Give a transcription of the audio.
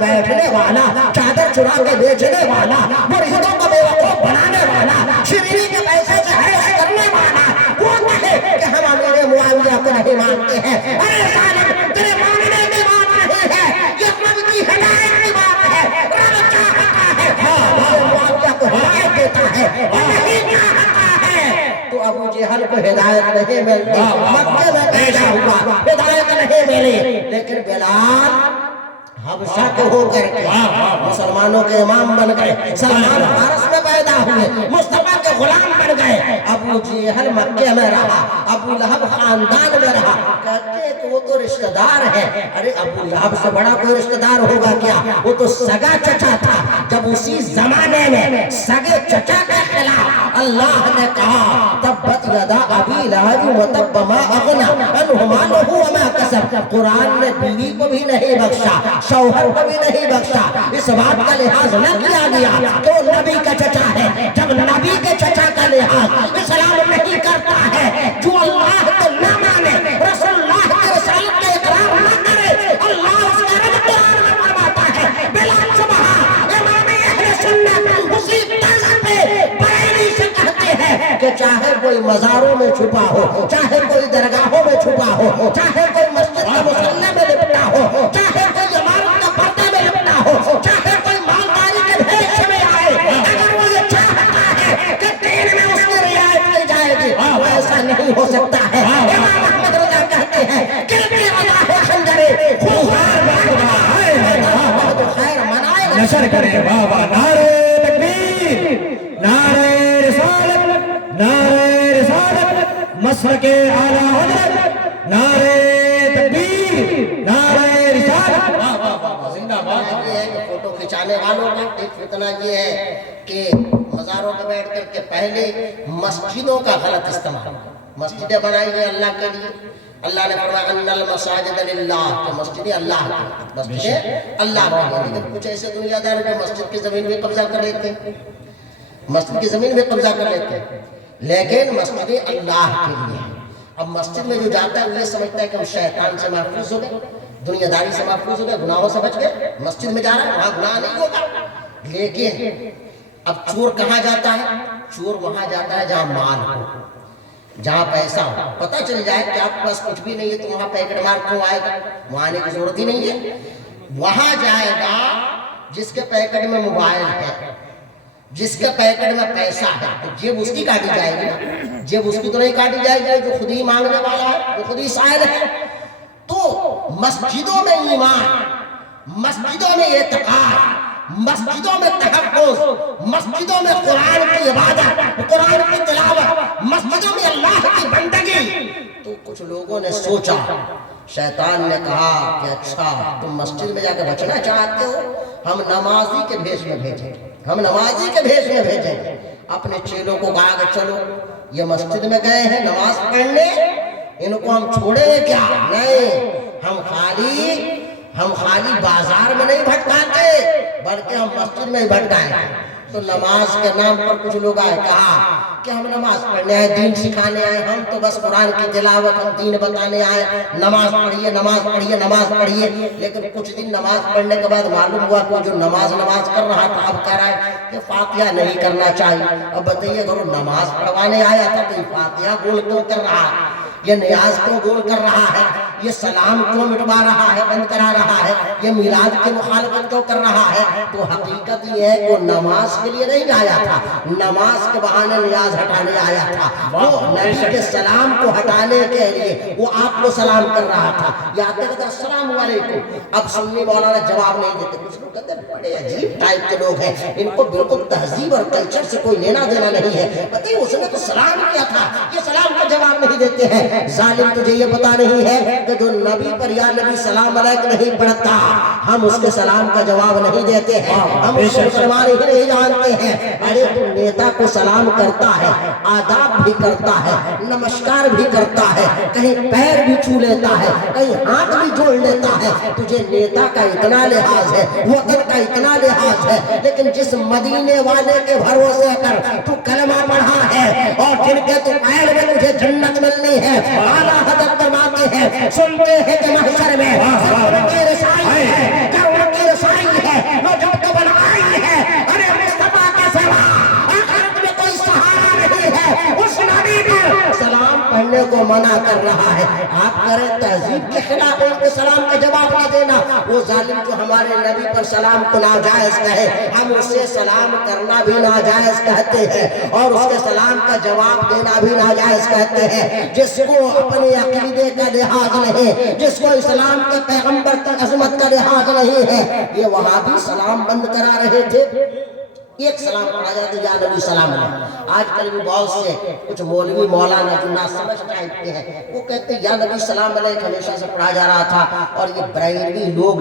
بیٹھنے والا, چادر چرا کے بیچنے والا, مریدوں کو بیوقوف بنانے والا, شیرینی کے پیسے سے عیش کرنے والا, وہ کہے کہ ہم امیر معاویہ کو نہیں مانتے ہیں. ارے ظالم, تیرے ماننے کی بات نہیں ہے, یہ رب کی ہدایت کی بات ہے. رب چاہتا ہے امیر معاویہ کو ہدایت دیتا ہے, نہیں چاہتا ہے تو ابو جہل کو ہدایت نہیں ملتی. مکے میں پیدا ہوا, ہدایت نہیں ملی, لیکن بلال حبشہ کے ہو کر کے مسلمانوں کے امام بن گئے. سلمان فارس میں پیدا ہوئے, مصطفیٰ کے غلام بن گئے. ابو جہل مکے میں رہا, ابو لہب خاندان میں رہا. کہتے ہیں کہ وہ تو رشتہ دار ہے. ارے ابو لہب سے بڑا کوئی رشتہ دار ہوگا کیا؟ وہ تو سگا چچا تھا. جب اسی زمانے میں سگے چچا کے خلاف اللہ نے کہا تبت یدا ابی لہب وتب ما اغنی عنہ مالہ وما کسب, قرآن نے بیوی کو بھی نہیں بخشا, شوہر کو بھی نہیں بخشا. اس بات کا لحاظ نہ کیا گیا کہ وہ نبی کا چچا ہے. جب نبی کے چچا کا لحاظ اسلام نہیں کرتا ہے, جو اللہ کو نہ مانے, رسول اللہ کے رسالت کا اقرار نہ کرے, اللہ اس کا رب قرآن میں فرماتا ہے بلا شبہ امام اہل سنت اسی طرز پہ بریلی سے کہتے ہیں کہ چاہے کوئی مزاروں میں چھپا ہو, چاہے کوئی درگاہوں میں چھپا ہو, چاہے کوئی مسجد کے مصلی میں لپٹا ہو, چاہے کوئی عمارت کا پردہ میں لپٹا ہو, چاہے کوئی مالداری کے بھیش میں آئے, اگر وہ یہ چاہتا ہے کہ دین میں اس کی رعایت کی جائے گی, وہ ایسا نہیں ہو سکتا ہے. امام احمد رضا کہتے ہیں کہ خنجرے خوار خیر منائے نشر کرے بابا. نعرہ تکبیر, نعرہ رسالت, نعرہ رسالت, مسلک اعلی حضرت, نعرہ تکبیر, نعرہ رسالت. زندہ باد. یہ ہے کہ فوٹو کھچانے والوں کا ایک فتنہ یہ ہے کہ مزاروں پہ بیٹھ کر کے پہلے مسجدوں کا غلط استعمال. مسجدیں بنائی گئی اللہ کے لیے, اللہ نے فرمایا ان المساجد للہ, کہ مسجدیں اللہ کی, مسجدیں اللہ کی. لیکن کچھ ایسے دنیا دار جو مسجد کی زمین میں قبضہ کر لیتے ہیں, مسجد کی زمین میں قبضہ کر لیتے ہیں, لیکن مسجدیں اللہ کے لیے. اب مسجد میں جو جاتا ہے وہ یہ سمجھتا ہے کہ ہم شیطان سے محفوظ ہو گئے, دنیا داری سے محفوظ ہو گئے, گناہوں سے بچ گئے, مسجد میں جا رہا ہے وہاں گناہ نہیں ہوگا. لیکن اب چور کہاں جاتا ہے؟ چور وہاں جاتا ہے جہاں مال ہو, جہاں پیسہ ہو. پتہ چل جائے کہ آپ کے پاس کچھ بھی نہیں ہے تو وہاں پیکٹ مار کیوں آئے گا, وہاں آنے کی ضرورت ہی نہیں ہے. وہاں جائے گا جس کے پیکٹ میں موبائل ہے, جس کے پیکٹ میں پیسہ ہے, تو جیب اس کی کاٹی جائے گی نا. جیب اس کی تو نہیں کاٹی جائے گی جو خود ہی مانگنے والا ہے, جو خود ہی سائل ہے. تو مسجدوں میں ایمان, مسجدوں میں اعتقاد, مسجدوں میں تحفظ, مسجدوں میں قرآن کی عبادت, قرآن کی تلاوت, مسجدوں میں اللہ کی بندگی. تو کچھ لوگوں نے سوچا, شیطان نے کہا کہ اچھا تم مسجد میں جا کے بچنا چاہتے ہو, ہم نمازی کے بھیش میں بھیجیں گے, ہم نمازی کے بھیش میں بھیجیں گے. اپنے چیلوں کو کہا کہ چلو یہ مسجد میں گئے ہیں نماز پڑھنے, ان کو ہم چھوڑیں گے کیا؟ نہیں, ہم خالی بازار میں نہیں بھٹکاتے بلکہ ہم مسجد میں ہی بھٹکائیں. تو نماز کے نام پر کچھ لوگ آئے, کہا کہ ہم نماز پڑھنے آئے, دین سکھانے آئے, ہم تو بس قرآن کی تلاوت, ہم دین بتانے آئے, نماز پڑھیے, نماز پڑھیے, نماز پڑھیے. لیکن کچھ دن نماز پڑھنے کے بعد معلوم ہوا کہ جو نماز کر رہا تھا اب کہہ رہا ہے کہ فاتحہ نہیں کرنا چاہیے. اب بتائیے اگر وہ نماز پڑھوانے آیا تھا تو یہ فاتحہ گول کیوں کر رہا ہے, یہ نیاز کیوں گول کر رہا ہے, یہ سلام کیوں مٹوا رہا ہے, بند کرا رہا ہے, یہ میلاد کی مخالفت کیوں کر رہا ہے؟ تو حقیقت یہ ہے کہ وہ نماز کے لیے نہیں آیا تھا, نماز کے بہانے نیاز ہٹانے آیا تھا. وہ نبی کے سلام کو ہٹانے کے لیے وہ آپ کو سلام کر رہا تھا. یہ آتے کہتے السلام علیکم. اب سنی مولانا جواب نہیں دیتے, کچھ لوگ کہتے ہیں بڑے عجیب ٹائپ کے لوگ ہیں, ان کو بالکل تہذیب اور کلچر سے کوئی لینا دینا نہیں ہے. بتائیے اس نے تو سلام کیا تھا, یہ سلام کا جواب نہیں دیتے ہیں. ظالم تجھے یہ پتا نہیں ہے کہ جو نبی پر یا نبی سلام علیک نہیں پڑھتا, ہم اس کے سلام کا جواب نہیں دیتے ہیں, ہم اس کو مسلمان ہی نہیں جانتے ہیں. ارے تو نیتا کو سلام کرتا ہے, آداب بھی کرتا ہے, نمسکار بھی کرتا ہے, کہیں پیر بھی چھو لیتا ہے, کہیں ہاتھ بھی جوڑ لیتا ہے. تجھے نیتا کا اتنا لحاظ ہے, وطن کا اتنا لحاظ ہے, لیکن جس مدینے والے کے بھروسے کر تو کلمہ پڑھا ہے اور جن کے تو پیر میں تجھے جنت ملنی ہے, اعلیٰ حضرت فرماتے ہیں سنتے ہیں کہ محشر میں کروڑوں کی رسائی ہے, کروڑوں کی رسائی پڑھنے کو منع کر رہا ہے. آپ کریں تہذیب کے خلاف ان کے سلام کا جواب نہ دینا. وہ ظالم جو ہمارے نبی پر سلام کو ناجائز کہے, ہم اسے سلام کرنا بھی ناجائز کہتے ہیں اور اس کے سلام کا جواب دینا بھی ناجائز کہتے ہیں. جس کو اپنے عقیدے کا لحاظ نہیں, جس کو اسلام کے پیغمبر کی عظمت کا لحاظ نہیں ہے, یہ وہابی سلام بند کرا رہے تھے. ایک سلام پڑھا جاتا ہے یا نبی سلام علیہ. آج کل بھی بہت سے کچھ مولوی مولانا جو نہ سمجھ ٹائپ کے ہیں, وہ کہتے ہیں یا نبی سلام علیہ ہمیشہ سے پڑھا جا رہا تھا, اور یہ بریلوی لوگ